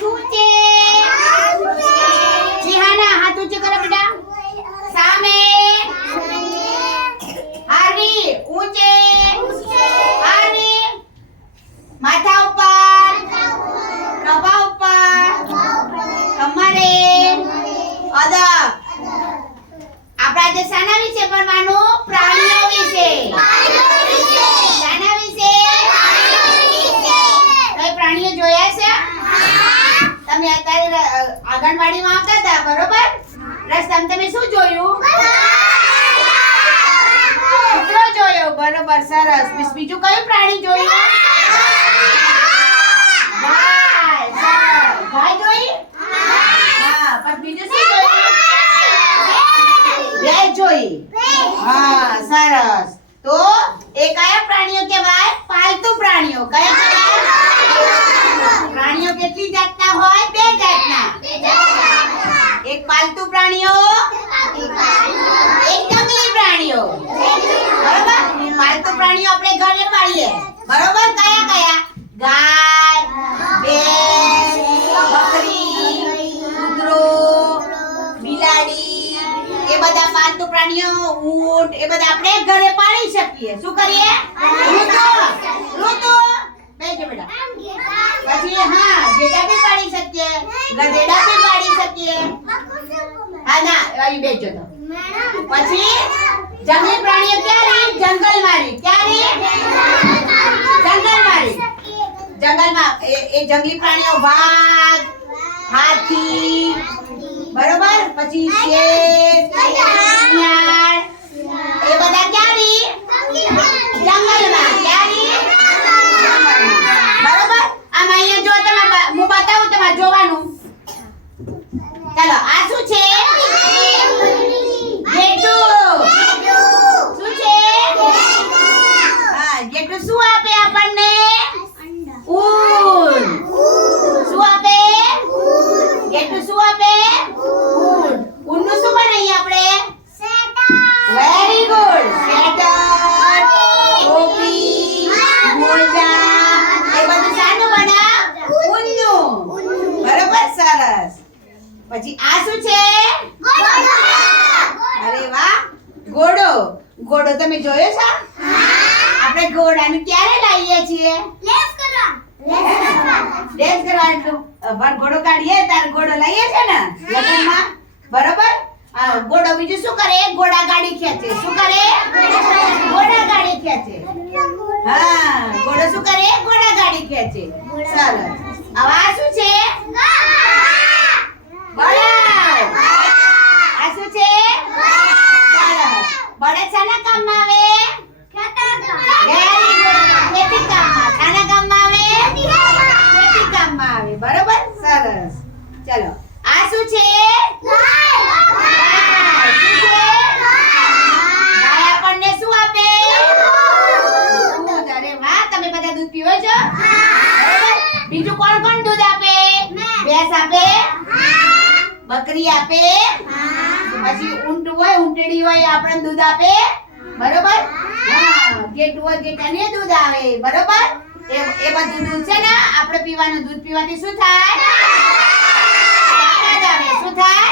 શું છે? જીહાના હાથ ઊંચો કરો બેટા. સામે. હારી ઊંચે. હારી માથા ઉપર. ખભા ઉપર. કમરે. અદબ. આપણા જે શાના વિશે ભણવાનું? પ્રાણીઓ વિશે. શાના વિશે? કઈ પ્રાણીઓ જોયા છે? તમે અત્યારે આંગણવાડીમાં આવતા હતા બરોબર? રસ્તામાં તમે શું જોયું? કૂતરો જોયો બરોબર સરસ. બીજું કયું પ્રાણી જોયું? ગાય. સરસ. ગાય જોઈ? હા. પછી બીજું શું જોયું? ભેંસ જોઈ. હા સરસ. તો એ કયા પ્રાણીઓ કહેવાય? પાલતુ પ્રાણીઓ. કયા કહેવાય? પ્રાણીઓ કેટલી જાતના હોય? 2 જાતના. એક પાલતુ પ્રાણીઓ, એક જંગલી પ્રાણીઓ. બરોબર? પાલતુ પ્રાણીઓ આપણે ઘરે પાળીએ. બરોબર? કયા કયા? ગાય, ભેંસ, બકરી, કૂતરો, બિલાડી, એ બધા પાલતુ પ્રાણીઓ, ઊંટ, એ બધા આપણે ઘરે પાળી શકીએ. શું કરીએ? ઋતુ. બેજો બેટા. પછી હા, ઘેટા બી પાળી શકીએ, ગધેડા બી પાળી શકીએ. હા ના, અહીં બેજો તો. પછી જંગલી પ્રાણીઓ ક્યારે? જંગલમાં રહે. ક્યારે? જંગલમાં રહે. જંગલમાં એ જંગલી પ્રાણીઓ વાઘ, હાથી, બરોબર? પછી શેર, શિયાળ, એ બધા ક્યારે? જંગલમાં. ક્યારે? બરોબર? આમ અહીંયા જો તમે હું બતાવું તમારે જોવાનું. ચાલો આ શું છે? ગેટું. શું છે? હા, ગેટું શું આપે આપણને? ઊન. શું આપે? ગેટું શું આપે? ઊન. ઊનનું શું બનાવીએ આપણે? Very good. સ્વેટર, ટોપી, મોજા, એ બધું શાનું બનાવ? ઊનનું. બરોબર સરસ. પછી આ શું છે? અરે વાહ, ઘોડો. ઘોડો તમે જોયો છે? આપણે ઘોડાને ક્યારે લાવીએ છીએ? રેસ કરવાનું. ઘોડો કાઢીએ ત્યારે ઘોડો લઈએ છે ને લગ્નમાં. બરોબર? ઘોડો બીજું શું કરે? ઘોડા ગાડી ખેંચે. શું કરે? ઘોડા ગાડી ખેંચે. હા, ઘોડો શું કરે? ઘોડા ગાડી ખેંચે. સરસ. હવે આ શું છે? બળદ. આ શું છે? બળદ. બળદ શાના કામમાં આવે? Very good. ખેતી કામમાં. શાના કામમાં આવે? ખેતી કામમાં આવે. બરોબર? સરસ. ચલો આ શું છે? ગાય. શું છે? ગાય આપણને શું આપે? દૂધ. અરે વાહ, તમે બધા દૂધ પીવો છો? બરોબર? બીજું કોણ કોણ દૂધ આપે? ભેંસ આપે, બકરી આપે, પછી ઊંટ હોય, ઊંટડી હોય, આપણને દૂધ આપે. બરોબર? હા, ગેટું હોય, ગેટાને દૂધ આવે. બરોબર? એ બધું દૂધ છે ને આપણે પીવાનું. દૂધ પીવાથી શું થાય? તાકાત આવે. શું થાય?